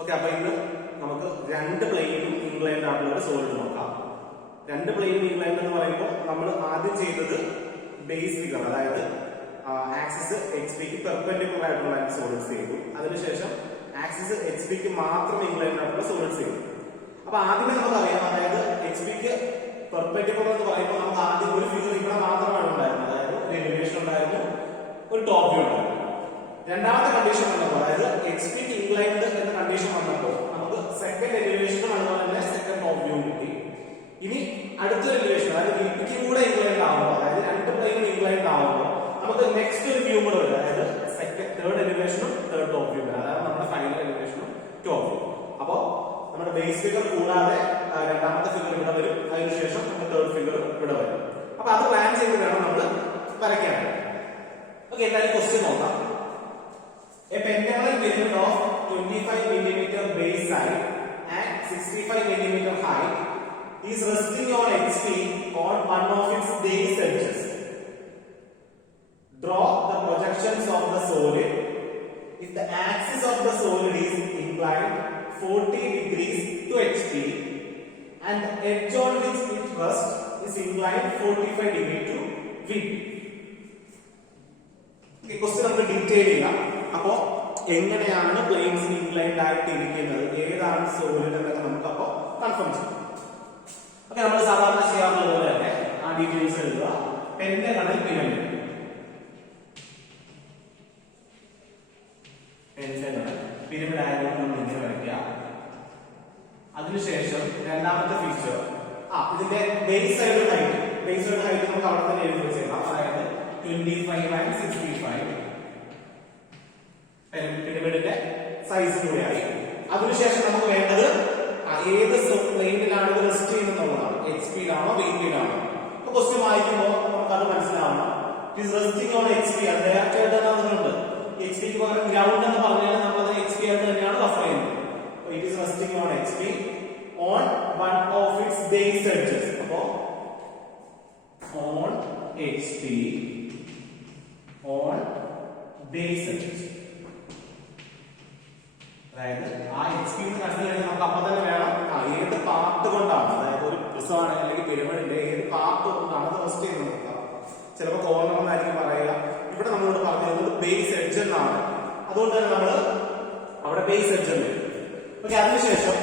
Okay, അപ്പൊ ഇന്ന് നമുക്ക് രണ്ട് പ്ലെയിനും ഇൻക്ലൈൻഡ് ആയിട്ടുള്ള ഒരു സോളിഡ് നോക്കാം. രണ്ട് പ്ലെയിനും ഇൻക്ലൈൻഡ് എന്ന് പറയുമ്പോൾ നമ്മൾ ആദ്യം ചെയ്തത് ബേസ് ഫിഗർ, അതായത് ആക്സിസ് എച്ച് പിക്ക് പെർപെൻഡിക്കുലർ ആയിട്ടുള്ള സോളിഡ്സ് ചെയ്തു. അതിനുശേഷം ആക്സിസ് എച്ച് പിക്ക് മാത്രം ഇൻക്ലൈൻഡ് ആയിട്ടുള്ള സോളിഡ്സ് ചെയ്തു. അപ്പൊ ആദ്യമേ നമുക്കറിയാം, അതായത് എച്ച് പിക്ക് പെർപെൻഡിക്കുലർ എന്ന് പറയുമ്പോൾ നമുക്ക് ആദ്യം ഒരു ഫിഗർ ഇവിടെ മാത്രമാണ് ഉണ്ടായിരുന്നത്, അതായത് ഒരു എലിവേഷൻ ഉണ്ടായിരുന്നു, ഒരു ടോപ്പ് വ്യൂ ഉണ്ടായിരുന്നു. രണ്ടാമത്തെ കണ്ടീഷൻ വന്നപ്പോൾ, അതായത് എച്ച് പിക്ക് ഇൻക്ലൈൻഡ് എന്ന കണ്ടീഷൻ വന്നപ്പോൾ നമുക്ക് സെക്കൻഡ് എലിവേഷനും അതുപോലെ തന്നെ സെക്കൻഡ് ടോപ്പ് വ്യൂ കിട്ടി. ഇനി അടുത്തൊരു എലിവേഷൻ, അതായത് വി പിക്ക് കൂടെ ഇൻക്ലൈൻഡ് ആവുമ്പോൾ, അതായത് രണ്ട് പ്ലെയിനും ഇൻക്ലൈൻഡ് ആവുമ്പോൾ നമുക്ക് നെക്സ്റ്റ് ഒരു വ്യൂ കൂടെ വരും, അതായത് തേർഡ് എലിവേഷനും തേർഡ് ടോപ്പ് വ്യൂ വരും, അതായത് നമ്മുടെ ഫൈനൽ എലിവേഷനും ടോപ്പ് വ്യൂ. അപ്പോ നമ്മുടെ ബേസ് ഫിഗർ കൂടാതെ രണ്ടാമത്തെ ഫിഗർ ഇവിടെ വരും, അതിനുശേഷം നമ്മുടെ തേർഡ് ഫിഗർ ഇവിടെ വരും. അപ്പൊ അത് പ്ലാൻ ചെയ്ത് വേണം നമ്മൾ വരയ്ക്കാൻ. ഓക്കെ, എന്തായാലും ക്വസ്റ്റ്യൻ നോക്കാം. A pentagonal pyramid of 25 mm base side and 65 mm height is resting on HP on one of its base edges. Draw the projections of the solid if the axis of the solid is inclined 40 degrees to HP and the edge on which it rests is inclined 45 degrees to VP. ഈ question നമുക്ക് detail ചെയ്യാം. അപ്പോ എങ്ങനെയാണ് planes inclined ആയിട്ട് ഇരിക്കുന്നത്, ഏതാണ് solid എന്നൊക്കെ നമുക്ക് അപ്പോ കൺഫേം ചെയ്യാം. ഓക്കെ, നമ്മൾ സാധാരണ ചെയ്യാറുള്ളത് പോലെ തന്നെ ആ ഡീറ്റെയിൽസ് എഴുതുക. പെന്റഗണൽ പിരമിഡ്, പെന്റഗണൽ പിരമിഡ് ആയതുകൊണ്ട് നമ്മൾ ഇങ്ങനെ വരയ്ക്കുക. അതിനുശേഷം രണ്ടാമത്തെ ഫീച്ചർ, ഇതിന്റെ ബേസ് സൈഡ് ഹൈറ്റ് നമുക്ക് അവിടെ തന്നെ എഴുതി വെച്ചേക്കാം, അതായത് 25 and 65 പിരമിഡിന്റെ സൈസ് കൂടെയായി. അതിനുശേഷം നമുക്ക് വേണ്ടത് ഏത് പ്ലെയിനിലാണ് ഇത് റെസ്റ്റ് ചെയ്യുന്നതാണ്, എച്ച് പിയിലാണോ വി പിയിലാണോ. അപ്പൊ ക്വസ്റ്റ്യൻ വായിക്കുമ്പോൾ നമുക്ക് അത് മനസ്സിലാവണം. It is resting on H P, അത് ഡയറക്റ്റ് ആയിട്ട് തന്നിട്ടുണ്ട്. എച്ച് പിക്ക് പകരം ഗ്രൗണ്ട് എന്ന് പറഞ്ഞാൽ നമ്മൾ അത് എച്ച് പി ആയിട്ട് തന്നെയാണ് റെഫർ ചെയ്യുന്നത്. It is resting on H P on one of its base edges. അപ്പോ on H P on base edges, അതായത് ആ എച്ച് പി കണ്ടു കഴിഞ്ഞാൽ നമുക്ക് അപ്പൊ തന്നെ വേണം ഏത് പാർട്ട് കൊണ്ടാണ്, അതായത് ഒരു പ്രിസമാണ് അല്ലെങ്കിൽ പിരമിഡിന്റെ ഏത് പാർട്ട് കൊണ്ടാണ് അത് റെസ്റ്റ് ചെയ്യുന്നത് നോക്കാം. ചിലപ്പോൾ കോർണർ എന്നായിരിക്കും പറയുക. ഇവിടെ നമ്മളോട് പറഞ്ഞത് ബേസ് എഡ്ജ് എന്നാണ്, അതുകൊണ്ട് തന്നെ നമ്മൾ അവിടെ ബേസ് എഡ്ജ് എന്ന് വരും. ഓക്കെ, അതിനുശേഷം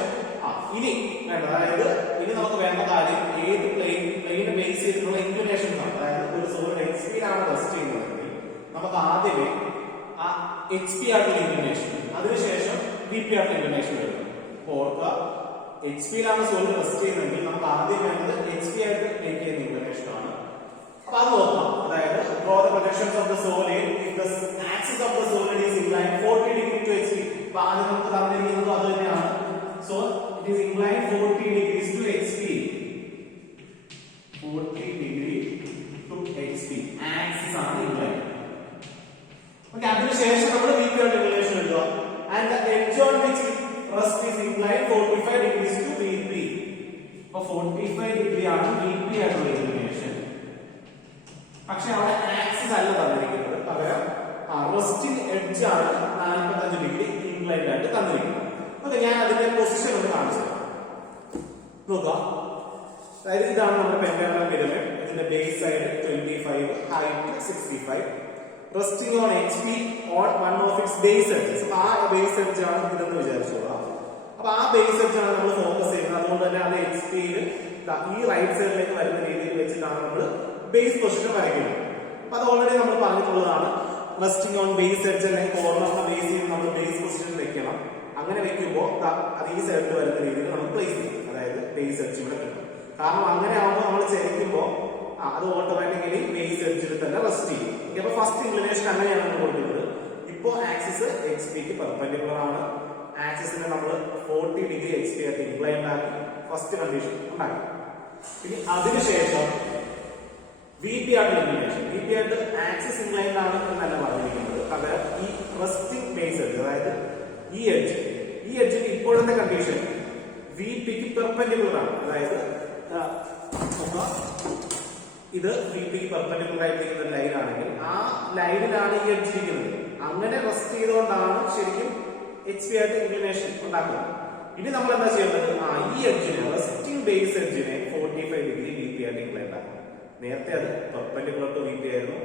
ഇനി വേണ്ട, അതായത് ഇനി നമുക്ക് വേണ്ട കാര്യം ഏത് പ്ലെയിനെ ബേസ് ചെയ്തിട്ടുള്ള ഇൻക്ലിനേഷൻസ് ആണ്. അതായത് ഒരു സോളിഡ് എച്ച് പിയിലാണ് റെസ്റ്റ് ചെയ്യുന്നതെങ്കിൽ നമുക്ക് ആദ്യമേ ആ എച്ച് പി ആയിട്ടുള്ള ഇൻക്ലിനേഷൻ, അതിനുശേഷം വി പി ആയിട്ടുള്ള ഇൻക്ലിനേഷൻ വരും. ഓർക്കുക, എച്ച് പിയിലാണ് സോളിഡ് റെസ്റ്റ് ചെയ്യുന്നതെങ്കിൽ നമുക്ക് ആദ്യം വേണ്ടത് എച്ച് പി ആയിട്ട് മേക്ക് ചെയ്യുന്ന ഇൻക്ലിനേഷൻ ആണ്. അപ്പൊ അത് നോക്കാം, അതായത് draw the projections of the solid if the axis of the solid is inclined 40 degree to HP. അപ്പൊ ആദ്യം നമുക്ക് തന്നിരിക്കുന്നത് അത് തന്നെയാണ്. So it is inclined 40 degrees to HP, 40 degree to HP axis ആണ് inclined. ഓക്കെ, അതിനുശേഷം നമ്മൾ വി പി ആയിട്ട് ഇൻക്ലിനേഷൻ എഴുതുക. And the edge on which it rests is inclined 45 degrees to VP. അപ്പോൾ 45 ഡിഗ്രി ആണ് VP ആയിട്ടുള്ള ഇൻക്ലിനേഷൻ. പക്ഷെ അവിടെ ആക്സിസ് അല്ല തന്നിരിക്കുന്നത്, പകരം റെസ്റ്റിംഗ് എഡ്ജ് ആണ് 45 ഡിഗ്രി ഇൻക്ലൈൻഡ് ആയിട്ട് തന്നിരിക്കുന്നത്. ഓക്കെ, ഞാൻ അതിന്റെ പൊസിഷൻ ഒന്ന് കാണിച്ചു നോക്കാം. അതായത് ഇതാണ് നമ്മുടെ പെന്റഗണൽ പിരമിഡ്. ഇതിന്റെ base side 25, height 65, resting on HP on one of its base edges. ആ ബേസ് എഡ്ജ് ആണ് ഇതെന്ന് വിചാരിച്ചോളാം. അപ്പൊ ആ ബേസ് എഡ്ജ് ആണ് നമ്മൾ ഫോക്കസ് ചെയ്യുന്നത്. അതുകൊണ്ട് തന്നെ അത് എച്ച് പിയിൽ ഈ റൈറ്റ് സൈഡിലേക്ക് വരുന്ന രീതിയിൽ വെച്ചിട്ടാണ് നമ്മൾ ബേസ് പൊസിഷൻ വരയ്ക്കുന്നത്. അപ്പൊ അത് ഓൾറെഡി നമ്മൾ പറഞ്ഞിട്ടുള്ളതാണ്. റെസ്റ്റിംഗ് ഓൺ ബേസ് എഡ്ജ് അല്ലെങ്കിൽ കോർണറിനെ ബേസ് ചെയ്ത് നമ്മൾ ബേസ് പൊസിഷൻ വെക്കണം. അങ്ങനെ വെക്കുമ്പോൾ അത് ഈ സൈഡിൽ വരുന്ന രീതിയിൽ നമ്മൾ പ്ലേസ് ചെയ്യും, അതായത് ബേസ് എഡ്ജ് ഇവിടെ കിട്ടും. കാരണം അങ്ങനെ ആവുമ്പോൾ നമ്മൾ ചരിക്കുമ്പോൾ അത് ഓട്ടോമാറ്റിക്കലി ബേസ് എഡ്ജിൽ തന്നെ റെസ്റ്റ് ചെയ്യും. അപ്പൊ ഫസ്റ്റ് ഇൻക്ലിനേഷൻ അങ്ങനെയാണ് നമ്മൾ കൊടുക്കുന്നത്. ഇപ്പോ ആക്സിസ് എച്ച് പിക്ക് പെർപെൻഡിക്കുലർ ആണ്. ആക്സിസിനെ നമ്മൾ 40 ഡിഗ്രി എച്ച് പി ആയിട്ട് ഇൻക്ലൈൻഡ് ആക്കി ഫസ്റ്റ് കണ്ടീഷൻ ഉണ്ടാക്കി. ഇനി അതിനുശേഷം വി പി ആയിട്ടുള്ള ഇൻക്ലിനേഷൻ, വി പി ആയിട്ട് ആക്സിസ് ഇൻക്ലൈൻഡ് ആണ് എന്നല്ല പറഞ്ഞിരിക്കുന്നത്, പകരം ഈ റെസ്റ്റിംഗ് ബേസ് എഡ്ജ്, അതായത് ഈ എഡ്ജിന് ഇപ്പോഴത്തെ കണ്ടീഷൻ വി പിക്ക് പെർപെൻഡിക്കുലർ ആണ്. അതായത് ഇത് വി പിക്ക് പെർപെൻഡിക്കുലർ ആയിട്ടിരിക്കുന്ന ഒരു ലൈൻ ആണെങ്കിൽ ആ ലൈനിലാണ് ഈ എഡ്ജ് ഇരിക്കുന്നത്. അങ്ങനെ റെസ്റ്റ് ചെയ്തുകൊണ്ടാണ് ശരിക്കും HP ആയിട്ട് ഇൻക്ലിനേഷൻ ഉണ്ടാക്കുന്നത്. ഇനി നമ്മൾ എന്താ ചെയ്യുന്നത്? ഈ എഡ്ജിനെ റെസ്റ്റിംഗ് ബേസ് എഡ്ജിനെ 45 ഡിഗ്രി VP ആയിട്ട് ഇൻക്ലൈൻഡ് ആക്കും. നേരത്തെ അത് പെർപെൻഡിക്കുലർ ടു VP ആയിരുന്നു,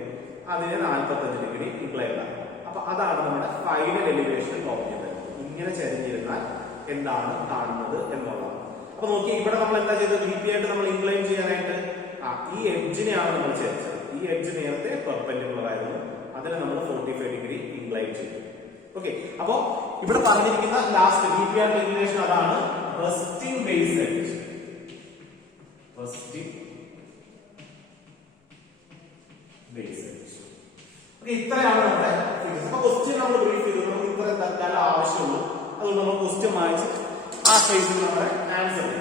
അതിനെ 45 ഡിഗ്രി ഇൻക്ലൈൻഡ് ആക്കും. അപ്പൊ അതാണ് നമ്മുടെ ഫൈനൽ എലിവേഷൻ ടോപ്പിക്. ഇങ്ങനെ ചരിഞ്ഞിരുന്നാൽ എന്താണ് കാണുന്നത് എന്നുള്ളതാണ്. അപ്പൊ നോക്കി, ഇവിടെ നമ്മൾ എന്താ ചെയ്തത്? VP ആയിട്ട് നമ്മൾ ഇൻക്ലൈൻ ചെയ്യാനായിട്ട് ഈ എഡ്ജിനെയാണ് നമ്മൾ ചേർച്ചത്. ഈ എഡ്ജ് നേരത്തെ പെർപെൻഡിക്കുലർ ആയിരുന്നു, അതിനെ നമ്മൾ 45 ഡിഗ്രി ഇൻക്ലൈൻ ചെയ്തു. ഓക്കെ, അപ്പോ ഇവിടെ പറഞ്ഞിരിക്കുന്ന ലാസ്റ്റ് VP ആയിട്ട് ഇൻക്ലിനേഷൻ അതാണ് resting base edge. Resting base edge. Okay, ഇത്രയാണ് നമ്മുടെ ഫിഗേഴ്സ്. അപ്പൊ ക്വസ്റ്റ്യൻ നമ്മൾ ബ്രീഫ് ചെയ്തു. നമുക്ക് ഇത്ര തൽക്കാലം ആവശ്യമുള്ളൂ. അതുകൊണ്ട് നമ്മൾ ക്വസ്റ്റ്യൻ വായിച്ച് ആ ഫേസിൽ നമ്മുടെ ആൻസർ ചെയ്യും.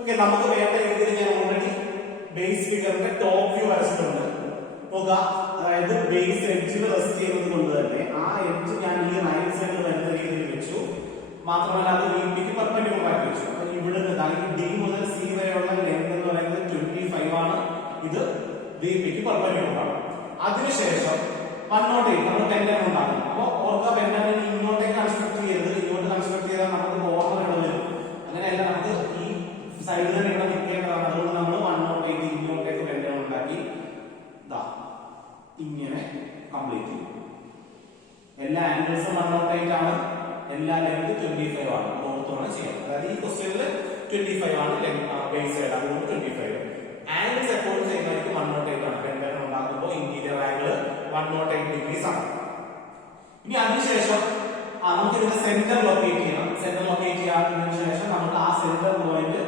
ഓക്കെ, നമുക്ക് വേണ്ട രീതിയിൽ ഞാൻ ഓൾറെഡി ബേസ് ഫിഗറിന്റെ ടോപ്പ് വ്യൂ വരച്ചിട്ടുണ്ട്. നോക്കുക, അതായത് ബേസ് എഡ്ജിൽ റെസ്റ്റ് ചെയ്യുന്നത് കൊണ്ട് തന്നെ ആ എഡ്ജ് ഞാൻ ഈ റൈറ്റ് സൈഡിൽ വരുന്ന രീതിയിൽ വെച്ചു. മാത്രമല്ല അത് VPക്ക് പെർപെൻഡിക്കുലർ ആക്കി വെച്ചു. അപ്പൊ ഇവിടെ D മുതൽ C വരെയുള്ള ലെങ്ത് എന്ന് പറയുന്നത് 25 ആണ്. ഇത് VPക്ക് പെർപെൻഡിക്കുലർ ആണ്. അതിനുശേഷം 108 നമ്മൾ പെൻഡൻ ഉണ്ടാക്കും. അപ്പൊ ഓർക്കുക, പെൻഡൻ ഇങ്ങോട്ടേക്ക് കൺസ്ട്രക്ട് ചെയ്തത് ഇങ്ങോട്ട് കൺസ്ട്രക്ട് ചെയ്താൽ നമുക്ക് കോർണർ ഇവിടെ വരും. അങ്ങനെയല്ല, നമുക്ക് ഈ സൈഡിൽ തന്നെ ഇവിടെ നിൽക്കേണ്ടതാണ്. അതുകൊണ്ട് നമ്മൾ 108 ഇങ്ങോട്ടേക്ക് പെൻഡൻ ഉണ്ടാക്കി ഇങ്ങനെ കംപ്ലീറ്റ് ചെയ്യും. എല്ലാ ആംഗിൾസും 108 ആണ്, എല്ലാ ലെങ്ത് 25 ആണ്. ഓർത്താണ് ചെയ്യുന്നത്. അതായത് ഈ ക്വസ്റ്റ്യനിൽ 25 ആണ് ബേസ് സൈഡ്, അതുകൊണ്ട് 25. ആംഗിൾസ് എപ്പോഴും ചെയ്യുന്നവർക്ക് 108 ആണ്. പെൻഡൻ ഉണ്ടാക്കുമ്പോൾ ഇന്റീരിയർ ആംഗിൾ 108 ഡിഗ്രീസ് ആണ്. ഇനി അതിനുശേഷം നമുക്ക് ഇതിന്റെ സെന്റർ ലൊക്കേറ്റ് ചെയ്യണം. സെന്റർ ലൊക്കേറ്റ് ചെയ്യാത്തതിനു ശേഷം നമുക്ക് ആ സെന്റർ പോയിന്റ്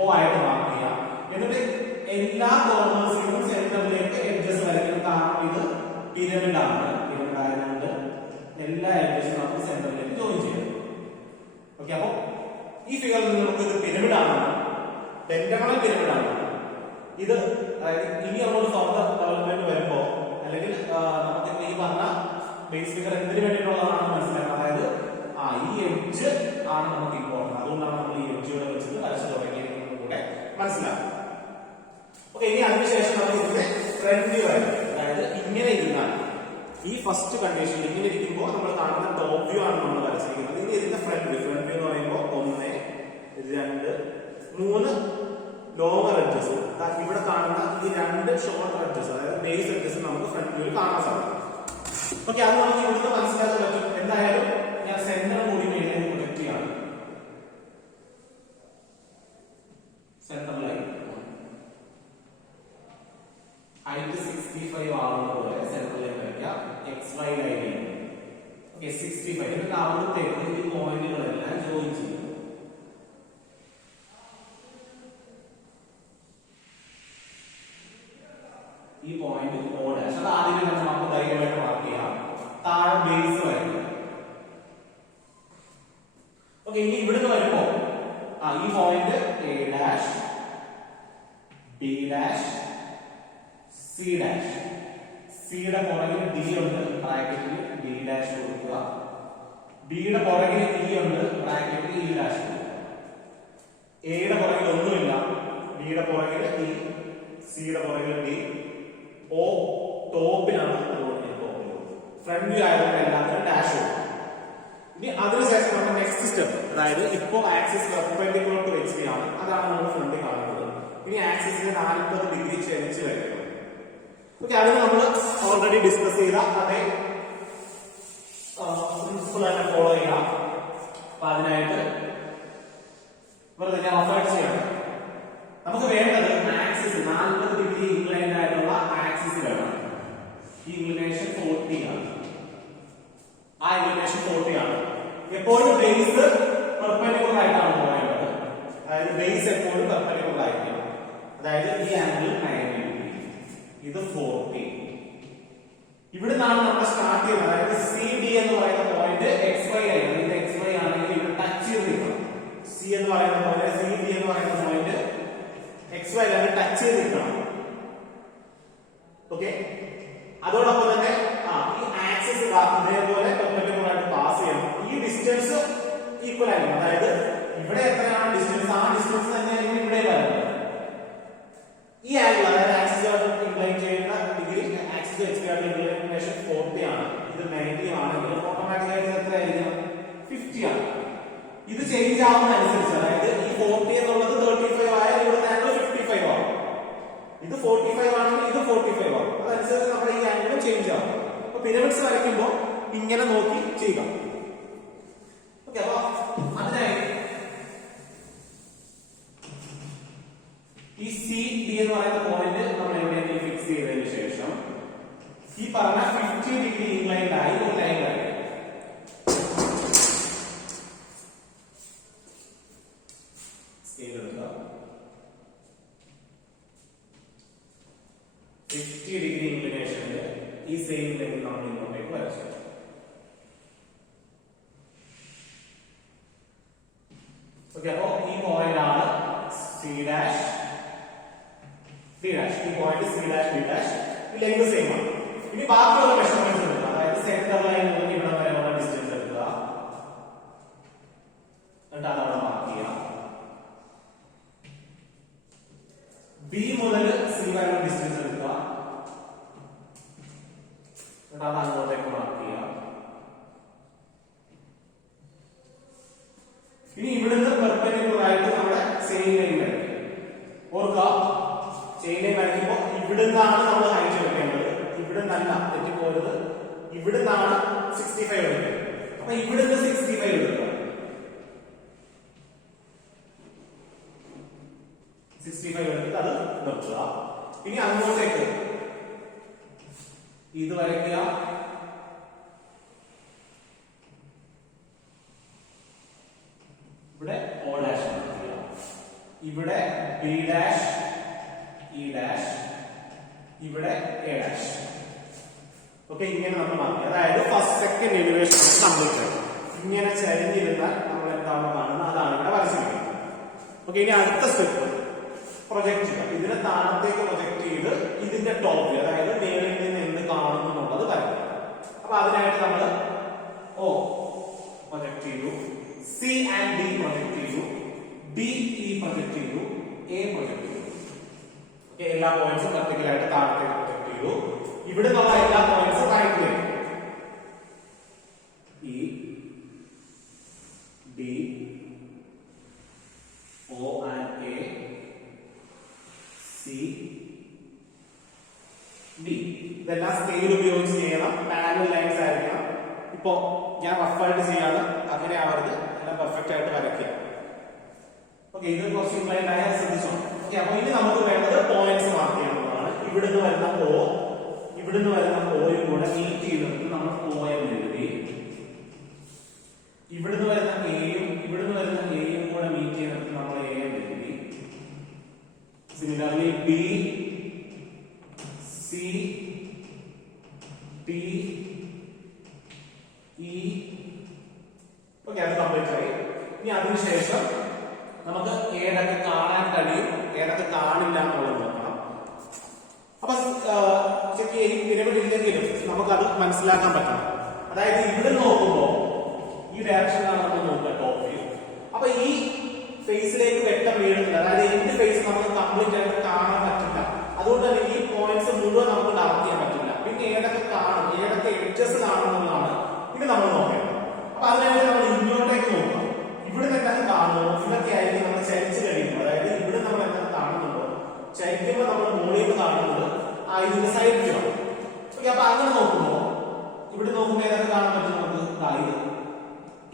O ആയിട്ട് മാർക്ക് ചെയ്യാം. എന്നിട്ട് എല്ലാ കോർണേഴ്സിലും സെന്ററിലേക്ക് എഡ്ജസ് വരയ്ക്കണം. കാരണം ഇത് പിരമിഡ് ആണ്. പിരമിഡ് ആയതുകൊണ്ട് എല്ലാ എഡ്ജസും നമുക്ക് സെന്ററിലേക്ക് ജോയിൻ ചെയ്യാം. ഓക്കെ, അപ്പൊ ഈ ഫിഗറിൽ നിന്ന് നമുക്ക് ഇത് പിരമിഡ് ആണ്, പെന്റഗണൽ പിരമിഡ് ആണ് ഇത്. അതായത് ഇനി നമ്മൾ ഫർദർ ഡെവലപ്മെന്റ് വരുമ്പോ അല്ലെങ്കിൽ നമുക്ക് ഈ പറഞ്ഞ ബേസ് ഫിഗർ എന്തിനു വേണ്ടിയിട്ടുള്ളതാണെന്ന് മനസ്സിലാക്കണം. അതായത് ഈ എഡ്ജ് ആണ് നമുക്ക് ഇമ്പോർട്ടന്റ്. അതുകൊണ്ടാണ് നമ്മൾ ഈ എഡ്ജുകളെ വെച്ചിട്ട് വരച്ചു തുടങ്ങിയിരിക്കുന്നത് കൂടെ മനസ്സിലാക്കും. ഓക്കെ, ഇനി അതിനുശേഷം നമുക്ക് ഇതിന്റെ ഫ്രണ്ട് വ്യൂ വരും. അതായത് ഇങ്ങനെ ഇരുന്നാൽ ഈ ഫസ്റ്റ് കണ്ടീഷൻ ഇങ്ങനെ ഇരിക്കുമ്പോൾ നമ്മൾ കാണുന്ന ടോപ്പ് വ്യൂ ആണ് നമ്മൾ വരച്ചിരിക്കുന്നത്. ഇനി ഇതിന്റെ ഫ്രണ്ട് വ്യൂ എന്ന് പറയുമ്പോൾ 1, 2, 3 ലോവർ എഡ്ജസ്. ഇവിടെ കാണുന്ന ഈ 2 ഷോർട്ട് എഡ്ജസ്, അതായത് ബേസ് എഡ്ജസ് നമുക്ക് ഫ്രണ്ട് വ്യൂവിൽ കാണാൻ സാധിക്കും. ഓക്കെ, അത് നമുക്ക് ഇവിടുന്ന് മനസ്സിലാക്കാൻ പറ്റും. എന്തായാലും ഞാൻ സെന്റർ കൂടി മേലെ പ്രൊജക്ട് ചെയ്യാണ്. സെന്റർ ലൈൻ ഹൈറ്റ് 65 ആവുന്ന പോലെ സെന്റർ ലൈൻ വരയ്ക്കാം. XY ലൈനിൽ 65. എന്നിട്ട് അവിടത്തേക്ക് ഈ പോയിന്റുകളെല്ലാം ജോയിൻ ചെയ്യും. ഈ പോയിന്റ് O'. അത് ആദ്യം തന്നെ നമുക്ക് ധൈര്യമായിട്ട് മാർക്ക് ചെയ്യാം. താഴെ ബേസ് വരയ്ക്കും. ഓക്കെ, ഇനി ഇവിടുന്ന് വരുമ്പോ ഈ പോയിന്റ് A', B', C'. സിയുടെ പുറകിൽ D ഉണ്ട്, ബ്രാക്കറ്റിൽ D' കൊടുക്കുക. ബിയുടെ പുറകിൽ E ഉണ്ട്, ബ്രാക്കറ്റിൽ E' കൊടുക്കുക. എയുടെ പുറകിൽ ഒന്നുമില്ല, ബിയുടെ പുറകിൽ E, സിയുടെ പുറകിൽ D, O ടോപ്പിലാണ്. ഫ്രണ്ട് വ്യൂ ആയതുകൊണ്ട് എല്ലാത്തിനും ഡാഷ് കൊടുക്കും. ഇനി അതിനുശേഷം നമ്മുടെ നെക്സ്റ്റ് സ്റ്റെപ്പ്, അതായത് ഇപ്പോ ആക്സിസ് പെർപെൻഡിക്കുലർ ടു HP ആണ്, അതാണ് നമ്മൾ ഫ്രണ്ടിൽ കാണുന്നത്. ഇനി ആക്സിസിനെ 40 ഡിഗ്രി ചെരിച്ച് വയ്ക്കണം. ഓക്കെ, അതിന് നമ്മൾ ഓൾറെഡി ഡിസ്കസ് ചെയ്ത അതേ പ്രിൻസിപ്പിൾ തന്നെ ഫോളോ ചെയ്യാം. അപ്പൊ അതിനായിട്ട് വെറുതെ ഞാൻ റഫറൻസ് ചെയ്യണം. നമുക്ക് വേണ്ടത് ആക്സിസ് 40 ഡിഗ്രി ഇൻക്ലൈൻഡ് ആയിട്ടുള്ള ആക്സിസ് വേണം. ഈ ഇൻക്ലിനേഷൻ 40 ആണ്. ആ ഇൻക്ലിനേഷൻ 40 ആണ്. എപ്പോഴും ബേസ് പെർപെൻഡിക്കുലർ ആയിട്ടാണ് പോകേണ്ടത്. അതായത് ബേസ് എപ്പോഴും പെർപെൻഡിക്കുലർ ആയിരിക്കണം. അതായത് ഈ ആംഗിൾ 90 ഡിഗ്രി, ഇത് 40. ഇവിടെ നിന്നാണ് നമ്മൾ സ്റ്റാർട്ട് ചെയ്യുന്നത്. അതായത് CD എന്ന് പറയുന്ന പോയിന്റ് XY ആയിരുന്നു. ഇത് XY ആണെങ്കിൽ ഇവിടെ ടച്ച് ചെയ്ത് നിൽക്കണം. C എന്ന് പറയുന്ന പോയിന്റ്, CD എന്ന് പറയുന്ന പോയിന്റ് XY ലാണ് ടച്ച് ചെയ്ത് നിൽക്കണം. ഓക്കെ, അതോടൊപ്പം തന്നെ ഈ ആക്സിസ് ഇതേപോലെ പെർപെൻഡിക്കുലർ ആയിട്ട് പാസ് ചെയ്യണം. ഈ ഡിസ്റ്റൻസ് ഡിസ്റ്റൻസ് ഈക്വൽ ആയിരിക്കും. അതായത് ഇവിടെ എത്രയാണ് ഡിസ്റ്റൻസ്, ആ ഡിസ്റ്റൻസ് തന്നെയായിരിക്കും ഇവിടെ വരുന്നത്. ഈ ആംഗിൾ അതായത് ആക്സിസ് ഇൻക്ലൈൻ ചെയ്യുന്ന ഡിഗ്രി, ആക്സിസ് എക്സ്പീരിയൻസ് ഇൻക്ലിനേഷൻ 40 ആണ്, ഇത് 90 ആണെങ്കിൽ ഓട്ടോമാറ്റിക്കായിട്ട് എത്രയായിരിക്കും 50 ആണ്. ഇത് ചേഞ്ച് ആവുന്ന അനുസരിച്ച്, അതായത് ഈ 40 എന്നുള്ളത് 35 ആയാൽ ഇവിടുത്തെ ആംഗിൾ 55 ആവും. ഇത് 45 ആണെങ്കിൽ ഇത് 45 ആവും. അതനുസരിച്ച് നമ്മുടെ ഈ ആംഗിളും ചേഞ്ച് ആവും. അപ്പൊ പിരമിഡ്സ് വരയ്ക്കുമ്പോൾ ഇങ്ങനെ നോക്കി ചെയ്യുക. ഓക്കെ, അപ്പൊ അതിനായി ഈ സി ഡി എന്ന് പറയുന്ന പോയിന്റ് നമ്മൾ എവിടെയെങ്കിലും ഫിക്സ് ചെയ്തതിനു ശേഷം ഈ പറഞ്ഞ 50 ഡിഗ്രി ഇൻക്ലൈൻഡ് ആയി ഒരു ലൈൻ വരയ്ക്കും. സ്കെയിൽ എടുക്കുക. 50 ഡിഗ്രി ഇൻക്ലിനേഷനിൽ ഈ സെയിം ലൈൻ നമ്മൾ ഇങ്ങോട്ടേക്ക് വരച്ചു. ഓക്കെ, അപ്പോ ഈ പോയിന്റ് ആണ് സി ഡാഷ് ഡി ഡാഷ്. ഈ point C dash D dash, ഈ ലെങ്ത് സെയിം ആണ്. ഇനി ബാക്കിയുള്ള മെഷർമെന്റ്സ് എടുക്കുക. അതായത് സെന്റർ ലൈൻ മുതൽ ഇവിടെ വരെയുള്ള ഡിസ്റ്റൻസ് എടുക്കുക, എന്നിട്ട് അതവിടെ മാർക്ക് ചെയ്യുക. ബി മുതൽ സി വരെയുള്ള ഡിസ്റ്റൻസ് എടുക്കുക, എന്നിട്ട് അത് അങ്ങോട്ടേക്ക് മാർക്ക് ചെയ്യുക. ഇനി ഇവിടുന്ന് പെർപെൻഡിക്കുലർ ആയിട്ട് നമ്മുടെ ചെയിൻ ലൈൻ വരയ്ക്കും. ഓർക്കുക, ചെയിൻ ലൈൻ വരയ്ക്കുമ്പോൾ ഇവിടുന്നാണ് നമ്മൾ ഹൈറ്റ് എടുക്കേണ്ടത്, ഇവിടുന്നല്ല, തെറ്റിപ്പോയത്. ഇവിടുന്നാണ് 65 എടുക്കുന്നത്. അപ്പൊ ഇവിടുന്ന് 65 എടുക്കുക, 65 എടുത്തിട്ട് അത് നിർത്തുക. ഇനി അങ്ങോട്ടേക്ക് ഇത് വരയ്ക്കുക. ഇവിടെ O ഡാഷ് വരയ്ക്കുക, ഇവിടെ B ഡാഷ്, E ഡാഷ്, ഇവിടെ A ഡാഷ്. ഓക്കെ, ഇങ്ങനെ നമ്മൾ മാറ്റി. അതായത് ഫസ്റ്റ് സെക്കൻഡ് എലിവേഷൻ കംപ്ലീറ്റ് ആയി. ഇങ്ങനെ ചരിഞ്ഞിരുന്നാൽ നമ്മൾ എന്താണോ കാണുന്നത് അതാണ് ഇവിടെ വരച്ചിരിക്കുന്നത്. ഓക്കെ, ഇനി അടുത്ത സ്റ്റെപ്പ് പ്രൊജക്ട് ചെയ്യുക. ഇതിനെ താഴത്തേക്ക് പ്രൊജക്ട് ചെയ്ത് ഇതിന്റെ ടോപ്പ്, അതായത് മേളിൽ നിന്ന് എന്ത് കാണുന്നു എന്നുള്ളത് വരയ്ക്കുക. അപ്പൊ അതിനായിട്ട് നമ്മൾ O പ്രൊജക്ട് ചെയ്തു, സി ആൻഡ് ഡി പ്രൊജക്ട് ചെയ്തു, ഡി ഇ പ്രൊജക്ട് ചെയ്തു, എ പ്രൊജക്ട് ചെയ്തു. ഓക്കെ, എല്ലാ പോയിന്റ്സും വെർട്ടിക്കലായിട്ട് താഴത്തേക്ക് പ്രൊജക്ട് ചെയ്തു. ഇവിടെ നമ്മൾ എല്ലാ പോയിന്റ്സും റൈറ്റിലേക്ക്, E D O and A, C D. ഇതെല്ലാം സ്കെയിൽ ഉപയോഗിച്ച് ചെയ്യണം, പാരലൽ ലൈൻസ് ആയിരിക്കണം. ഇപ്പോ ഞാൻ റഫായിട്ട് ചെയ്യാണ്, അങ്ങനെ ആവരുത്, എല്ലാം പെർഫെക്റ്റ് ആയിട്ട് വരയ്ക്കുക. ഓക്കെ, ഇത് കുറച്ച് ഇൻക്ലൈൻഡ് ആയ ശ്രദ്ധിച്ചോ. ഓക്കെ, അപ്പൊ ഇനി നമുക്ക് വേണ്ടത് പോയിന്റ്സ് മാർക്ക് ചെയ്യാനുള്ളതാണ്. ഇവിടുന്ന് വരുന്ന O, ഇവിടുന്ന് വരുന്ന Oയും കൂടെ മീറ്റ് ചെയ്തിട്ട് നമ്മൾ O എന്ന് എഴുതി. ഇവിടുന്ന് വരുന്ന എയും ഇവിടുന്ന് വരുന്ന എയും കൂടെ മീറ്റ് ചെയ്തിട്ട് നമ്മൾ എ എന്ന് എഴുതി. Similarly B, C, D, E. Okay, അത് കംപ്ലീറ്റ് ആയി. ഇനി അതിനുശേഷം നമുക്ക് ഏതൊക്കെ കാണാൻ കഴിയും, ഏതൊക്കെ കാണില്ല എന്നുള്ളത് നോക്കണം. അപ്പൊ ചെക്ക് ചെയ്യും, പിരമിഡ് ഇല്ലെങ്കിലും നമുക്കത് മനസ്സിലാക്കാൻ പറ്റണം. അതായത് ഇവിടെ നോക്കുമ്പോൾ ഈ ഡയറക്ഷനിലാണ് നമ്മൾ നോക്കുക, ടോപ്പ് വ്യൂ. അപ്പൊ ഈ ഫേസിലേക്ക് വെട്ടം വീഴുന്നില്ല, അതായത് എന്റെ ഫേസ് നമുക്ക് കംപ്ലീറ്റ് ആയിട്ട് കാണാൻ പറ്റില്ല. അതുകൊണ്ട് തന്നെ ഈ പോയിന്റ്സ് മുഴുവൻ നമുക്ക് ഡാർക്ക് ചെയ്യാൻ പറ്റില്ല. പിന്നെ ഏതൊക്കെ കാണും, ഏതൊക്കെ എഡ്ജസ് കാണുന്നതാണ് ഇത് നമ്മൾ നോക്കണം. അപ്പൊ അതിനായിട്ട് നമ്മൾ ഇങ്ങോട്ടേക്ക് നോക്കാം. ഇവിടെ എന്താണ് കാണുന്നത്, ഇതൊക്കെ ആയിരിക്കും നമ്മൾ ചരിച്ചു കഴിയുമ്പോൾ. അതായത് ഇവിടെ നമ്മൾ എന്താണ് കാണുന്നുണ്ടോ, ചരിക്കുമ്പോൾ നമ്മൾ മുകളിൽ നിന്ന് കാണുന്നത് ഇതിന്റെ സൈഡ് വ്യൂ ആണ്. ഓക്കെ, അപ്പൊ അങ്ങനെ നോക്കുമ്പോൾ ഇവിടെ നോക്കുമ്പോൾ ഏതൊക്കെ കാണാൻ പറ്റും നമുക്ക്? ഇത്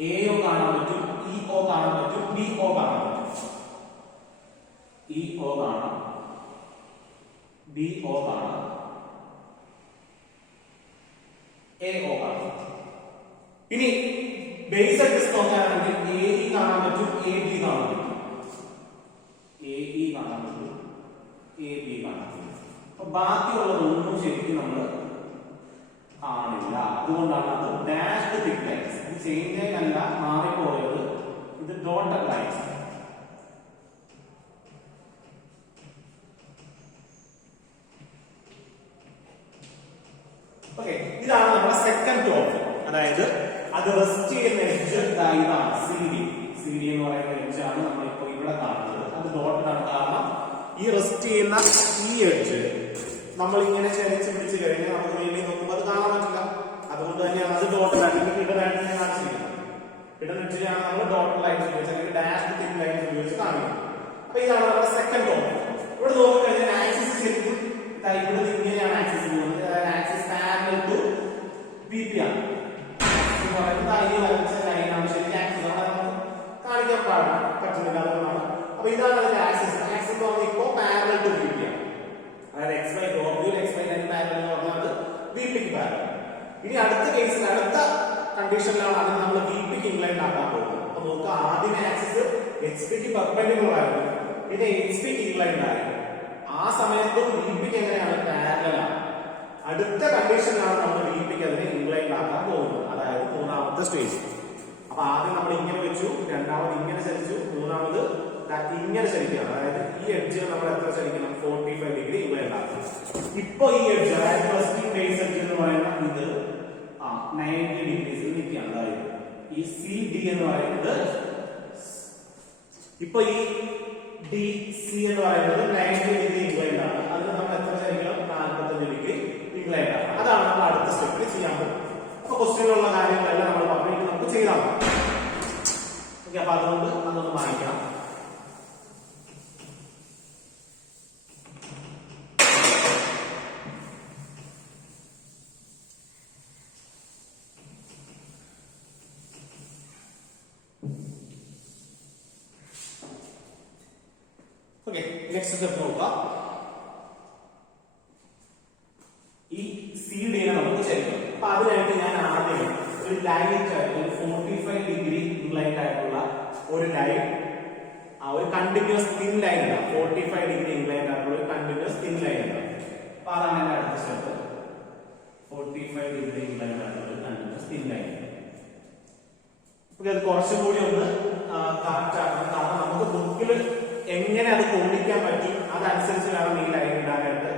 എയോ കാണാൻ പറ്റും, ഇഒ കാണാൻ പറ്റും, ഡിഒ കാണാൻ പറ്റും. ഇഒ കാണാം, ഡിഒ കാണാം, എഒ കാണാം. ഇനി ബേസ് അഡ്ജസ്റ്റ് നോക്കാനാണെങ്കിൽ എഇ കാണാൻ പറ്റും, എബി കാണാൻ പറ്റും, എഇ കാണാൻ പറ്റും, എബി കാണാൻ പറ്റും. അപ്പൊ ബാക്കിയുള്ളതൊന്നും ശരിക്കും നമ്മൾ കാണില്ല. അതുകൊണ്ടാണ് അത് ഡാഷ്ഡ് തിക് ലൈൻസ്. ഇത് ചെയിൻ ലൈൻ അല്ല, മാറിപ്പോയത്, ഇത് ഡോട്ടഡ് ലൈൻസ്. ഓക്കെ, ഇതാണ് നമ്മുടെ സെക്കൻഡ് ടോപ്പ്. അതായത് അത് റെസ്റ്റ് ചെയ്യുന്ന എഡ്ജ് ഇതാണ് സി ഡി എന്ന് പറയുന്ന എഡ്ജാണ് നമ്മളിപ്പോ ഇവിടെ കാണുന്നത്. അത് ഡോട്ടഡ് ആണ്. കാരണം ഈ റെസ്റ്റ് ചെയ്യുന്ന ഈ എഡ്ജ് നമ്മൾ ഇങ്ങനെ ചരിച്ച് പിടിച്ച് കഴിഞ്ഞാൽ നമുക്ക് വേണ്ടി നോക്കുമ്പോൾ അത് കാണാൻ പറ്റില്ല. അതുകൊണ്ട് തന്നെയാണ് അത് ഡോട്ടഡ് ആയിട്ട് ഹിഡൻ ആയിട്ട് ഞാൻ കാണിച്ചിരിക്കുന്നത്. ഹിഡൻ എഡ്ജിലാണ് നമ്മൾ ഡോട്ടഡ് ലൈൻസ് ഉപയോഗിച്ച് അല്ലെങ്കിൽ ഡാഷ് തിൻ ലൈൻസ് ഉപയോഗിച്ച് കാണിക്കുന്നത്. അപ്പൊ ഇതാണ് നമ്മുടെ സെക്കൻഡ് ടോപ്പിക്. ഇവിടെ നോക്കിക്കഴിഞ്ഞാൽ ആക്സിസ് ശരിക്കും ഇവിടെ ഇങ്ങനെയാണ് ആക്സിസ് പോകുന്നത്. അതായത് ആക്സിസ് പാരലൽ ടു VP ആണ്. എന്ന് പറയുന്നത് അതിന് വരച്ച ലൈനാണ് ശരിക്കും ആക്സിസ്. അവിടെ നമുക്ക് കാണിക്കാൻ പറ്റുന്നില്ല, അതുകൊണ്ടാണ്. അപ്പൊ ഇതാണ് അതിന്റെ ആക്സിസ്. ആക്സിസ് എന്ന് പറഞ്ഞാൽ ഇപ്പോൾ പാരലൽ ടു VP ആണ്. അതായത് XY top view XY line parallel എന്ന് പറഞ്ഞാൽ VPക്ക് പാരലൽ. ഇനി അടുത്ത കേസിൽ അടുത്ത കണ്ടീഷനിലാണ് അതിന് നമ്മൾ VPക്ക് ഇൻക്ലൈൻഡ് ആക്കാൻ പോകുന്നത്. അപ്പൊ നോക്കുക, ആദ്യം ആക്സിസ് XPക്ക് പെർപെൻഡിക്കുലർ ആയിരുന്നു, പിന്നെ XPക്ക് ഇൻക്ലൈൻഡ് ആയിരുന്നു. ആ സമയത്തും VPക്ക് എങ്ങനെയാണ് പാരലൽ ആണ്. അടുത്ത കണ്ടീഷനിലാണ് നമ്മൾ VPക്ക് അതിനെ ഇൻക്ലൈൻഡ് ആക്കാൻ പോകുന്നത്, അതായത് മൂന്നാമത്തെ സ്റ്റേജ്. അപ്പൊ ആദ്യം നമ്മൾ ഇങ്ങനെ വെച്ചു, രണ്ടാമത് ഇങ്ങനെ ചലിച്ചു, മൂന്നാമത് ഇങ്ങനെ ചലിക്കുകയാണ്. അതായത് ഈ എഡ്ജ് നമ്മൾ എത്ര ചലിക്കണം? 45 ഡിഗ്രി ഇൻക്ലൈൻഡ് ആക്കണം. ഇപ്പൊ ഈ എഡ്ജ്, അതായത് ഫസ്റ്റ് ബേസ് എഡ്ജ് എന്ന് പറയുന്ന ഇത് 90 ഡിഗ്രീസിൽ നിൽക്കുകയാണ്. അതായത് ഈ CD എന്ന് പറയുന്നത് ഇപ്പൊ ഈ DC എന്ന് പറയുന്നത് 90 ഡിഗ്രി ഇൻക്ലൈൻഡ് ആണ്. അതിന് നമ്മൾ എത്ര ചലിക്കണം? 45 ഡിഗ്രി ഇൻക്ലൈൻഡ് ആണ്. അതാണ് നമ്മൾ അടുത്ത സ്റ്റെപ്പിൽ ചെയ്യാൻ പോകുന്നത്. അപ്പൊ ക്വസ്റ്റ്യനിലുള്ള കാര്യങ്ങളെല്ലാം നമ്മൾ പറഞ്ഞിട്ട് നമുക്ക് ചെയ്താൽ മതി. ഓക്കെ, അപ്പൊ അതുകൊണ്ട് അതൊന്ന് വായിക്കണം. ഓക്കെ, നെക്സ്റ്റ് സ്റ്റെപ്പ് നോക്കാം. ഈ CD നമുക്ക് ചരിക്കണം. അപ്പൊ അതിനായിട്ട് ഞാൻ ആദ്യം ഒരു ലൈൻ, ഒരു 45 ഡിഗ്രി ഇൻക്ലൈൻഡ് ആയിട്ടുള്ള ഒരു ലൈൻ, ഒരു കണ്ടിന്യൂസ് തിൻ ലൈൻ അല്ല, 45 ഡിഗ്രി ഇൻക്ലൈൻഡ് ആയിട്ടുള്ള ഒരു കണ്ടിന്യൂസ് തിൻ ലൈൻ അല്ല. അപ്പൊ അതാണ് എന്റെ അടുത്ത സ്റ്റെപ്പ്. 45 ഡിഗ്രി ഇൻക്ലൈൻഡ് ആയിട്ടുള്ള ഒരു കണ്ടിന്യൂസ് തിൻ ലൈൻ. അത് കുറച്ചും കൂടി ഒന്ന് കറക്റ്റ് ആക്കണം. കാരണം നമുക്ക് ബുക്കിൽ എങ്ങനെ അത് കൊണ്ടിക്കാൻ പറ്റും അതനുസരിച്ച് വേണം ഈ ലൈൻ ഇടാനായിട്ട്.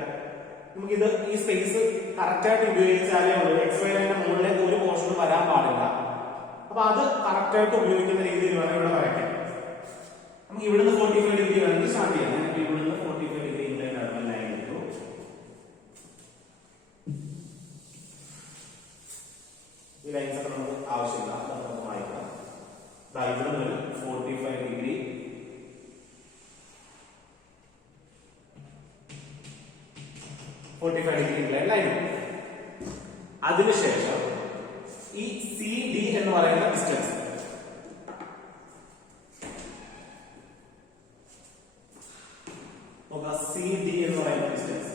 നമുക്കിത് ഈ സ്പേസ് കറക്റ്റ് ആയിട്ട് ഉപയോഗിച്ചാലേ ഉള്ളൂ. XY ലൈനിന്റെ മുകളിലേക്ക് ഒരു പോർഷൻ വരാൻ പാടില്ല. അപ്പൊ അത് കറക്റ്റ് ആയിട്ട് ഉപയോഗിക്കുന്ന രീതിയിൽ വേണം ഇവിടെ വരയ്ക്കാൻ. നമുക്ക് ഇവിടുന്ന് 45 ഡിഗ്രി വേണമെങ്കിൽ സ്റ്റാർട്ട് ചെയ്യാം. ഞാൻ ഇവിടുന്ന് 45 ഡിഗ്രി ഇൻക്ലൈൻഡ് ആയിട്ടുള്ള ലൈൻ എടുത്തു. ഈ ലൈൻസ് ഒക്കെ നമുക്ക് ആവശ്യമില്ല, നമുക്ക് വായിക്കാം. ഇവിടെ ഒരു 45 ഡിഗ്രി ഇൻക്ലൈൻഡ് ലൈൻ. അതിനുശേഷം ഈ CD എന്ന് പറയുന്ന ഡിസ്റ്റൻസ് CD എന്ന് പറയുന്ന ഡിസ്റ്റൻസ്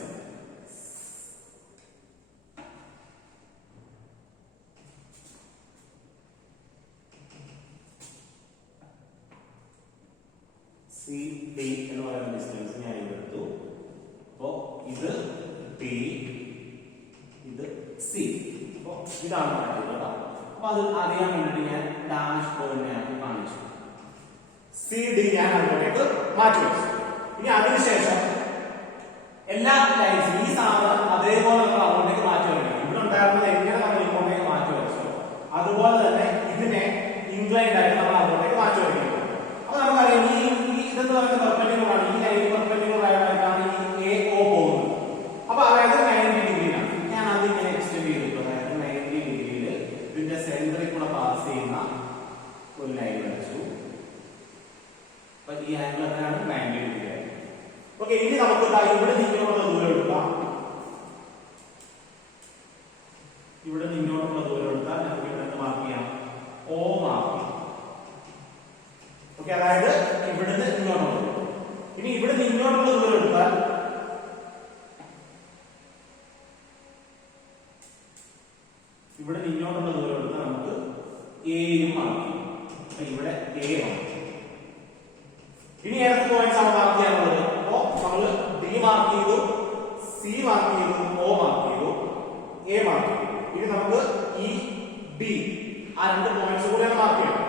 CD എന്ന് പറയുന്ന ഡിസ്റ്റൻസ് ഞാൻ എടുത്തു. അപ്പോ ഇത് D, ഇത് C. അപ്പൊ ഇതാണ് മാറ്റുന്നത്. അപ്പൊ അത് അറിയാൻ വേണ്ടിട്ട് ഞാൻ ഡാഷ് പോയിന്റ് കാണിച്ചു. CD ഞാൻ അങ്ങോട്ടേക്ക് മാറ്റി വെച്ചു. ഇനി അതിനുശേഷം എല്ലാ ലൈൻസും ഈ സാധനം അതേപോലെ നമ്മൾ അങ്ങോട്ടേക്ക് മാറ്റി വയ്ക്കണം. ഇവിടെ ഉണ്ടായിരുന്നത് എങ്ങനെ നമ്മൾ ഇങ്ങോട്ടേക്ക് മാറ്റി വെച്ചോ അതുപോലെ തന്നെ ഇതിനെ ഇൻക്ലൈൻഡ് ആയിട്ട് നമ്മൾ അങ്ങോട്ടേക്ക് മാറ്റി വയ്ക്കണം. അപ്പൊ നമുക്കറിയാം ഈ ഇതെന്ന് പറയുന്നത് പെർപെൻഡിക്കുലർ ആണ്. ഈ ലൈൻ പെർപെൻഡിക്കുലർ ആയിട്ടാണ് ഈ AO പോകുന്നത്. അപ്പൊ അതായത് 90 ഡിഗ്രിയിലാണ്. ഞാൻ അതിങ്ങനെ എക്സ്റ്റെൻഡ് ചെയ്തിട്ടു. അതായത് 90 ഡിഗ്രിയിൽ ഇതിന്റെ സെന്ററിൽ കൂടെ പാസ് ചെയ്യുന്ന ഒരു ലൈൻ വരച്ചു. അപ്പൊ ഈ ആംഗിൾ എത്രയാണ്? 90 ഡിഗ്രി. ഓക്കെ, ഇനി നമുക്ക് ഇവിടെ നിന്നോട്ടുള്ള ദൂരം എടുക്കാം. ഇവിടെ നിന്നോട്ടുള്ള ദൂരം എടുത്താൽ നമുക്ക് ഇവിടെ മാർക്ക് ചെയ്യാം, O മാർക്ക് ചെയ്യാം. ഓക്കെ, അതായത് ഇവിടുന്ന് ഇങ്ങോട്ടുള്ള ദൂരം. ഇനി ഇവിടെ നിന്നോട്ടുള്ള ദൂരം എടുത്താൽ ഇവിടെ നിന്നോട്ടുള്ള ദൂരം എടുത്താൽ നമുക്ക് എയും മാർക്ക് ചെയ്യാം. അപ്പൊ ഇവിടെ A മാർക്ക്. ഇനി ഏതൊക്കെ പോയിന്റ്സ് ആണ് മാർക്ക് ചെയ്യാനുള്ളത്? അപ്പോ നമ്മൾ D മാർക്ക് ചെയ്തു, C മാർക്ക് ചെയ്തു, O മാർക്ക് ചെയ്തു, A മാർക്ക് ചെയ്തു. ഇനി നമുക്ക് ഈ B ആ രണ്ട് പോയിന്റ്സ് കൂടെയാണ് മാർക്ക് ചെയ്യണം.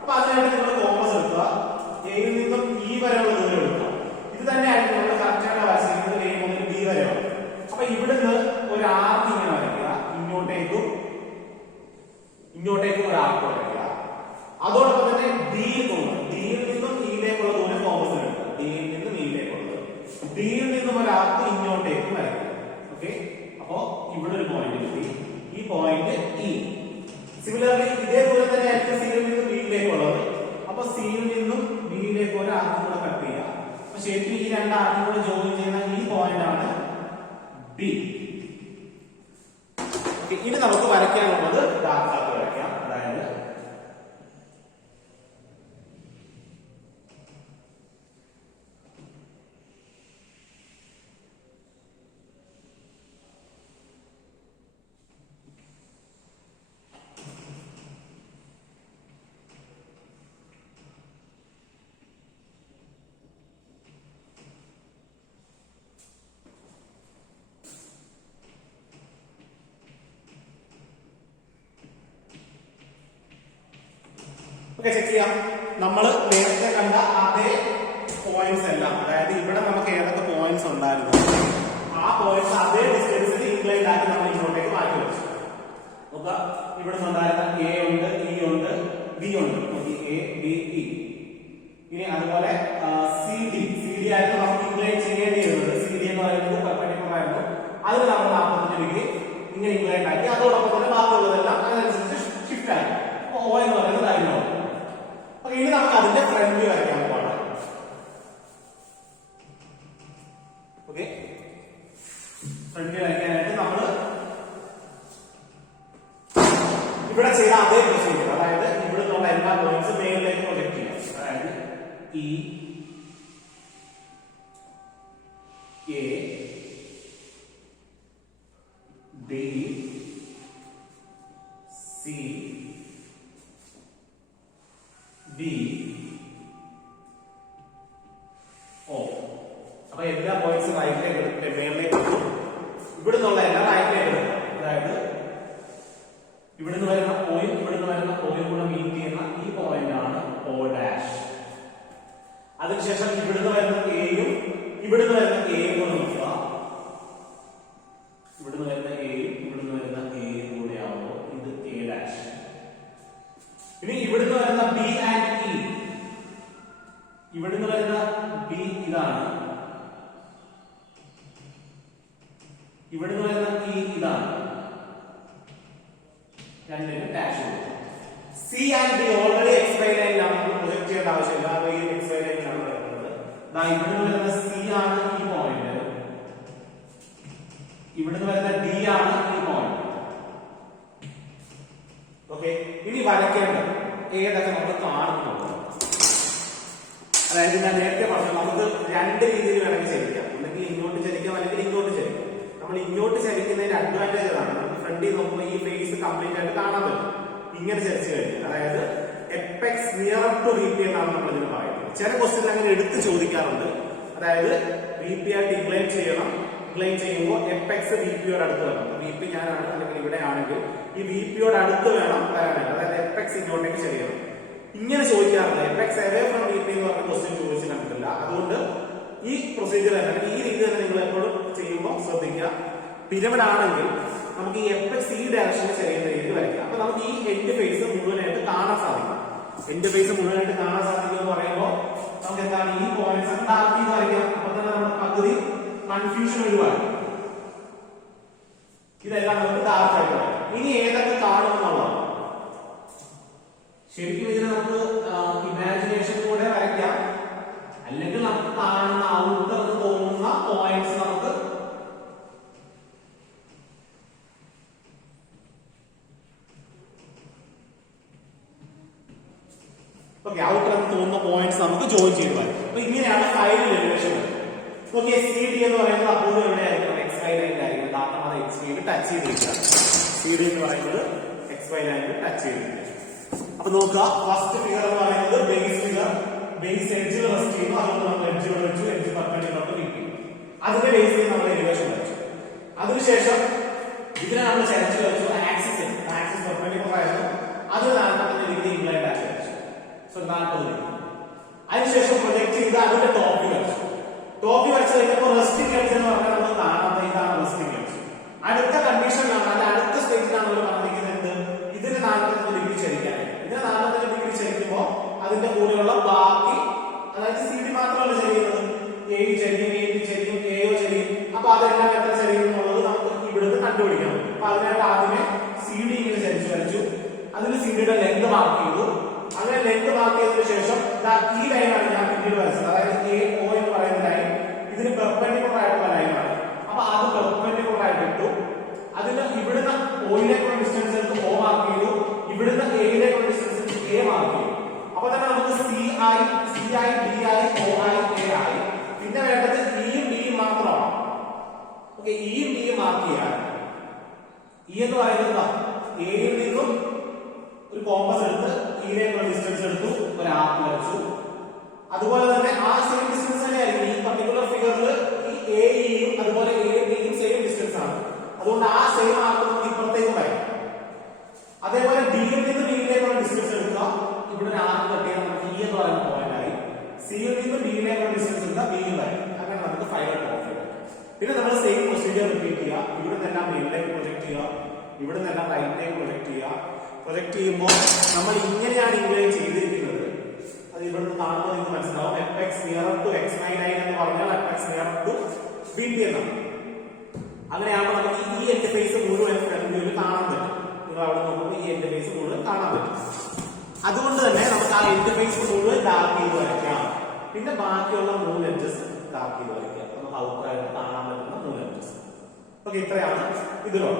അപ്പൊ അതിനായിട്ട് നിങ്ങൾ കോമ്പസ് എടുക്കുക. എയിൽ നിന്നും E വരെയുള്ള ദൂരം എടുക്കുക. ഇത് തന്നെയായിരിക്കും നമ്മൾ കറക്റ്റ് ആയിട്ട് വരച്ചിരിക്കുന്നത് A മുതൽ B വരെയാണ്. അപ്പൊ ഇവിടുന്ന് ഒരു ആർക്ക് ഇങ്ങനെ വരയ്ക്കുക. ഇങ്ങോട്ടേക്ക് ഒരു ആർക്ക് വരയ്ക്കുക. അതോടൊപ്പം തന്നെ ഡിയിൽ നിന്നും ഇയിലേക്കുള്ള ദൂരം കോമ്പസിന് എടുക്കുക. ഡിയിൽ നിന്നും ഇയിലേക്കുള്ളത്, ഡിയിൽ നിന്നും ഒരു ആർക്ക് ഇങ്ങോട്ടേക്ക് വരയ്ക്കുക. ഓക്കെ, അപ്പോ ഇവിടെ ഒരു പോയിന്റ് കിട്ടി, ഈ പോയിന്റ് ഇ. സിമിലർലി ഇതേ ദൂരം തന്നെ ആയിരിക്കും സിയിൽ നിന്നും ബിയിലേക്കുള്ളത്. അപ്പൊ സിയിൽ നിന്നും ബിയിലേക്ക് ഒരു ആർക്ക് കൂടെ കട്ട് ചെയ്യുക. അപ്പൊ ശരിക്കും ഈ രണ്ട് ആർക്കും കൂടെ ജോയിൻ ചെയ്യുന്ന ഈ പോയിന്റ് ആണ് ബി. ഇനി നമുക്ക് വരയ്ക്കാനുള്ളത് ഡാർക്ക് ആക്കി വരയ്ക്കാം. അതായത് ചെക്ക് ചെയ്യാം. നമ്മൾ നേരത്തെ കണ്ട അതേ പോയിന്റ്സ് എല്ലാം, അതായത് ഇവിടെ നമുക്ക് ഏതൊക്കെ പോയിന്റ്സ് ഉണ്ടായിരുന്നു ആ പോയിന്റ്സ് അതേ ഡിസ്റ്റൻസിൽ ഇൻക്ലൈൻഡ് ആക്കി നമ്മൾ ഇങ്ങോട്ടേക്ക് മാറ്റി വെച്ചു. നോക്കുക, ഇവിടെ നിന്നുണ്ടായിരുന്ന എ ഉണ്ട്, ഇ ഉണ്ട്, ബി ഉണ്ട്. A B E. ഇനി അതുപോലെ സി ഡി ആയിരുന്നു നമുക്ക് ഇൻക്ലൈൻ ചെയ്യേണ്ടിയിരുന്നത്. സി ഡി എന്ന് പറയുന്നത് പെർപെൻഡിക്കുലർ ആയിരുന്നു. അതിന് നമ്മൾ 45 ഡിഗ്രി ഇങ്ങനെ ഇൻക്ലൈൻഡ് ആക്കി. അതോടൊപ്പം തന്നെ ബാക്കിയുള്ളതെല്ലാം അതിനനുസരിച്ച് ഷിഫ്റ്റ് ആയി. ഓ എന്ന് പറയുന്നത് അതിനോ. ഇനി നമുക്ക് അതിന്റെ ഫ്രണ്ട് വ്യൂ വരയ്ക്കാൻ പോവാണ്. ഓക്കെ, ഫ്രണ്ട് വ്യൂ വരയ്ക്കാനായിട്ട് നമ്മൾ ഇവിടെ ചെയ്ത അതേ പ്രൊസീജിയർ, അതായത് ഇവിടെ നിന്നുള്ള എല്ലാ പോയിന്റ്സും മേലിലേക്ക് പ്രൊജക്ട് ചെയ്യാം. അതായത് E, A, B, C, B, O. അപ്പൊ എല്ലാ പോയിന്റ്സും റൈറ്റിലേക്ക് മേളിലേക്ക് എടുക്കും. ഇവിടെ നിന്നുള്ള എല്ലാം റൈറ്റിലേക്ക് എടുക്കും. അതായത് ഇവിടുന്ന് വരുന്ന പോയിന്റ് ഇവിടുന്ന് വരുന്ന പോയിന്റ് കൂടെ മീറ്റ് ചെയ്യുന്ന ഈ പോയിന്റ് ആണ് ഓ ഡാഷ്. അതിനുശേഷം ഇവിടുന്ന് വരുന്ന എയും ഇവിടുന്ന് വരുന്ന എയും കൂടെ നോക്കുക. ഇവിടുന്ന് വരുന്ന എയും ഇവിടുന്ന് വരുന്ന എയും കൂടെ ആവുമ്പോൾ ഇത് എ ഡാഷ്. ഇനി ഇവിടുന്ന് വരുന്ന ബി ആൻഡ് ഇ, ഇവിടുന്ന് വരുന്ന ബി ഇതാണ്, ഇവിടുന്ന് വരുന്ന ഇ ഇതാണ്. രണ്ടിനും dash. C and D already X Y ലൈനിലാണ്, നമ്മൾ പ്രൊജക്ട് ചെയ്യേണ്ട ആവശ്യമില്ല. എക്സ് വൈ ലൈനിലാണ് വരുന്നത്. ഇവിടുന്ന് വരുന്ന സി ആണ് ഈ പോയിന്റ്, ഇവിടുന്ന് വരുന്ന ഡി ആണ് ഈ പോയിന്റ്. ഓക്കെ, ഇനി വരയ്ക്കേണ്ടത് ഏതൊക്കെ നമ്മൾ കാണുന്നുണ്ട്. അതായത് ഞാൻ നേരത്തെ പറഞ്ഞു നമുക്ക് രണ്ട് രീതിയിൽ വേണമെങ്കിൽ ചരിക്കാം. അല്ലെങ്കിൽ ഇങ്ങോട്ട് ചരിക്കാം, അല്ലെങ്കിൽ ഇങ്ങോട്ട് ചരിക്കാം. നമ്മൾ ഇങ്ങോട്ട് ചരിക്കുന്നതിന്റെ അഡ്വാൻറ്റേജ് അതാണ്, നമുക്ക് ഫ്രണ്ടിൽ നോക്കുമ്പോൾ ഈ ഫേസ് കംപ്ലീറ്റ് ആയിട്ട് കാണാൻ പറ്റും ഇങ്ങനെ ചരിച്ചു കഴിഞ്ഞാൽ. അതായത് apex nearer to V P എന്നാണ് നമ്മൾ ഇതിന് പറയുന്നത്. ചില ക്വസ്റ്റ്യൻ അങ്ങനെ എടുത്ത് ചോദിക്കാറുണ്ട്. അതായത് വി പി ആയിട്ട് ഇൻക്ലൈൻ ചെയ്യണം, ഇൻക്ലൈൻ ചെയ്യുമ്പോൾ എപ്പെക്സ് വി പിയോട് അടുത്ത് വരണം. വി പി ഞാനാണ് അല്ലെങ്കിൽ ഇവിടെ ആണെങ്കിൽ ഈ വി പിയോട് അടുത്ത് വേണം വരാനായിട്ട്. അതായത് എപ്പെക്സ് ഇങ്ങോട്ടേക്ക് ചെയ്യണം. ഇങ്ങനെ ചോദിക്കാറുണ്ട്. Apex away from V P എന്ന് പറഞ്ഞ ക്വസ്റ്റ്യൻ ചോദിച്ചു കണ്ടിട്ടില്ല. അതുകൊണ്ട് ഈ പ്രൊസീജിയർ തന്നെ, ഈ രീതി തന്നെ നിങ്ങൾ എപ്പോഴും ചെയ്യുമ്പോൾ ശ്രദ്ധിക്കുക. പിരമിഡ് ആണെങ്കിൽ നമുക്ക് ഈ എപ്പെക്സ് ഈ ഡയറക്ഷനിൽ ചെയ്യുന്ന രീതിയിൽ വരയ്ക്കാം. അപ്പൊ നമുക്ക് ഈ എൻഡ് ഫേസ് മുഴുവനായിട്ട് കാണാൻ സാധിക്കും. എൻഡ് ഫേസ് മുഴുവനായിട്ട് കാണാൻ സാധിക്കും എന്ന് പറയുമ്പോൾ നമുക്ക് എന്താണ് ഈ പോയിന്റ്സ് ഡാർക്ക് ചെയ്ത് വരയ്ക്കാം. അപ്പൊ തന്നെ നമുക്ക് പകുതി കൺഫ്യൂഷൻ ഒഴിവാക്കും. ഇതെല്ലാം നമുക്ക് ഡാർക്ക് ആയിട്ട് വരാം. ഇനി ഏതൊക്കെ കാണുമെന്നുള്ളതാണ്. ശരിക്കും ഇതിനെ നമുക്ക് ഇമാജിനേഷൻ കൂടെ വരയ്ക്കാം, അല്ലെങ്കിൽ നമുക്ക് കാണുന്ന ഔട്ടർ എന്ന് തോന്നുന്ന പോയിന്റ്സ് നമുക്ക് ഔട്ടർ എന്ന് തോന്നുന്ന പോയിന്റ്സ് നമുക്ക് ജോയിൻ ചെയ്ത് വരാം. അപ്പൊ ഇങ്ങനെയാണ് final elevation. Okay, C D എന്ന് പറയുന്നത് അപ്പോഴും എവിടെ ആയിരിക്കണം? എക്സ് വൈ ലൈനിലായിരിക്കും. കാരണം അത് എക്സ് വൈയിൽ ടച്ച് ചെയ്തിരിക്കുക. സി ഡി എന്ന് പറയുന്നത് എക്സ് വൈ ലൈനിൽ ടച്ച് ചെയ്തിരിക്കുക. അപ്പൊ നോക്കുക, ഫസ്റ്റ് ഫിഗർ എന്ന് പറയുന്നത് ബേസ് ഫിഗർ, ബേസ് എഡ്ജിൽ റെസ്റ്റ് ചെയ്യുന്നു. അതുകൊണ്ട് നമ്മൾ എഡ്ജ് വെച്ചു, എഡ്ജ് പെർപെൻഡിക്കുലർ കിട്ടി. അതിന്റെ ബേസിൽ നമ്മൾ എലിവേഷൻ വെച്ചു. അതിനുശേഷം ഇതിനെ നമ്മൾ ചരിച്ചു വെച്ചു. ആക്സിസ് പെർപെൻഡിക്കുലർ ആയിരുന്നു. അത് 45 ഡിഗ്രി ഇൻക്ലൈൻഡ് ആക്കി വെച്ചു. So 40 degree. അതിനുശേഷം പ്രൊജക്ട് ചെയ്ത് അതിന്റെ ടോപ്പ് വരച്ചു. ടോപ്പ് വരച്ചു കഴിഞ്ഞപ്പോൾ റെസ്റ്റിംഗ് എഡ്ജ് എന്ന് പറഞ്ഞാൽ നമ്മൾ കാണാത്ത ഇതാണ് റെസ്റ്റിംഗ് എഡ്ജ്. അടുത്ത കണ്ടീഷനിലാണ്, അല്ല അടുത്ത സ്റ്റേജിലാണ് അവർ പറഞ്ഞിരിക്കുന്നത് ഇതിന് 45 അതിന്റെ കൂടെയുള്ള ബാക്കി, അതായത് സി ഡി മാത്രമല്ല ചെരിയുന്നത്, എയും ചെരിയും, എയും ചെരിയും, എയോ ചെരിയും. അപ്പൊ അതെല്ലാം എത്ര ചെരിയും എന്നുള്ളത് നമുക്ക് ഇവിടുന്ന് കണ്ടുപിടിക്കണം. അപ്പൊ അതിനായിട്ട് ആദ്യമേ സി ഡി ഇങ്ങനെ ചരിച്ചു വരച്ചു, അതിന് സി ഡിയുടെ ലെങ്ത് മാർക്ക് ചെയ്തു. അങ്ങനെ ലെങ്ത് മാർക്ക് ചെയ്തതിനു ശേഷം ഈ ലൈനാണ് ഞാൻ പിന്നീട് വരച്ചത്. അതായത് എ ഒ എന്ന് പറയുന്ന ലൈൻ ഇതിന് പെർപെൻഡിക്കുലർ ആയിട്ടുള്ള ലൈനാണ്. അപ്പൊ അത് പെർപെൻഡിക്കുലർ ആയിട്ട് ഇട്ടു. അതിന് ഇവിടുന്ന് ഒയിലേക്കുള്ള ഡിസ്റ്റൻസ് എടുത്ത് ഒ മാർക്ക് ചെയ്തു, ഇവിടുന്ന് എയിലേക്കുള്ള ഡിസ്റ്റൻസ് എടുത്ത് എ മാർക്ക് ചെയ്തു. അപ്പൊ തന്നെ നമുക്ക് സി ആയി, ഡി ആയി, ഒ ആയി, എ ആയി. പിന്നെ വേണ്ടത് ഇയും ഡിയും മാത്രമാണ്. ഓക്കെ, ഇയും ഡിയും മാർക്ക് ചെയ്യാൻ. ഇ എന്ന് പറയുന്നത് എയിൽ നിന്നും ഒരു കോമ്പസ് എടുത്ത് ഇയിലേക്കുള്ള ഡിസ്റ്റൻസ് എടുത്തു, ഒരു ആർക്ക് വരച്ചു. അതുപോലെ തന്നെ ആ സെയിം ഡിസ്റ്റൻസ് തന്നെയായിരിക്കും ഈ പർട്ടിക്കുലർ ഫിഗറിൽ ഈ എ ഇയും അതുപോലെ എ ബിയും സെയിം ഡിസ്റ്റൻസ് ആണ്. അതുകൊണ്ട് ആ സെയിം ആർക്ക് നമുക്ക് ഇപ്പുറത്തേക്ക് വരാം. അതേപോലെ ഡിയിൽ നിന്ന് ഡിയിലേക്കുള്ള ഡിസ്റ്റൻസ് എടുക്കുക, ഇവിടെ ഒരു ആർക്ക് കട്ട് ചെയ്യാൻ നമുക്ക് ഇ എന്ന് പറയുന്ന പോയിന്റ് ആയി. സിയിൽ നിന്ന് ഡിയിലേക്കുള്ള ഡിസ്റ്റൻസ് എടുത്താൽ ബിയും വരും. അങ്ങനെ നമുക്ക് ഫൈനൽ പോയിന്റ്. പിന്നെ നമ്മൾ സെയിം പ്രൊസീജിയർ റിപ്പീറ്റ് ചെയ്യുക. ഇവിടെ നിന്നെല്ലാം മേലിലേക്ക് പ്രൊജക്ട് ചെയ്യുക, ഇവിടെ നിന്നെല്ലാം റൈറ്റിലേക്ക് പ്രൊജക്ട് ചെയ്യുക. പ്രൊജക്ട് ചെയ്യുമ്പോൾ നമ്മൾ ഇങ്ങനെയാണ് ഇൻക്ലൈൻ ചെയ്തിരിക്കുന്നത്. അത് ഇവിടുന്ന് കാണുമ്പോൾ നിങ്ങൾക്ക് മനസ്സിലാവും. fx നിയറർ ടു x9 എന്ന് പറഞ്ഞാൽ fx നിയറർ ടു VP എന്നാണ്. അങ്ങനെയാകുമ്പോൾ നമുക്ക് ഈ എൻഡ് ഫേസ് മുഴുവൻ ഫ്രണ്ട് വ്യൂവിൽ കാണാൻ പറ്റും. നിങ്ങൾ അവിടെ നോക്കുമ്പോൾ ഈ എൻഡ് ഫേസ് മുഴുവൻ കാണാൻ പറ്റും. അതുകൊണ്ട് തന്നെ നമുക്ക് ആ എൻഡ് ഫേസ് മുഴുവൻ ഡാർക്ക് ചെയ്ത് വരയ്ക്കാം. പിന്നെ ബാക്കിയുള്ള 3 എഡ്ജസ് ഡാർക്ക് ചെയ്ത് വരയ്ക്കാം. നമുക്ക് ഔട്ട്ലൈൻ കാണാൻ പറ്റുന്ന 3 എഡ്ജസ്. ഓക്കെ, ഇത്രയാണ് ഇതിലുള്ള